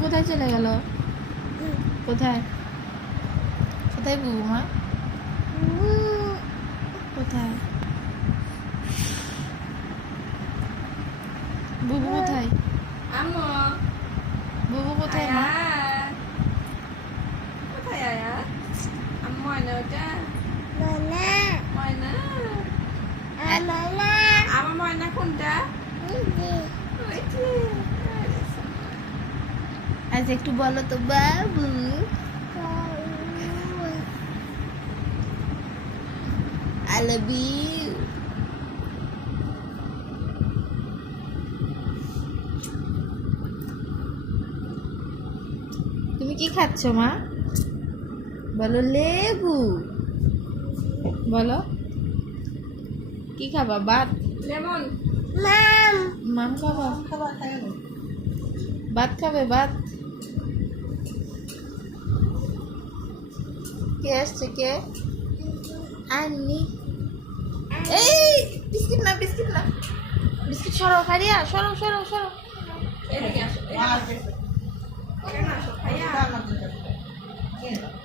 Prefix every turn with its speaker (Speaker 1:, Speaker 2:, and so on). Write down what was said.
Speaker 1: কোথায় চলে গেল? কোথায় কোথায় বুবু মা? কোথায় বুবু? কোথায়
Speaker 2: আম্মু?
Speaker 1: বুবু কোথায় মা?
Speaker 2: কোথায় আয়া? আম্মু ময়না ওটা ময়না। আমার ময়না কোনটা? ওই যে।
Speaker 1: আজ একটু বলো তো বাবু। I love you. তুমি কি খাচ্ছ মা? বলো লেবু। বলো কি খাবা? ভাত?
Speaker 2: লেমন।
Speaker 1: মাম খাবা? ভাত খাবে? ভাত? কে আসছে? কে? আন্নি। এই বিস্কিট না, বিস্কিট না, বিস্কিট সরো খাইয়া, সরো সরো সরো।
Speaker 2: এদিকে আসো, এখানে আসো, ভাইয়া।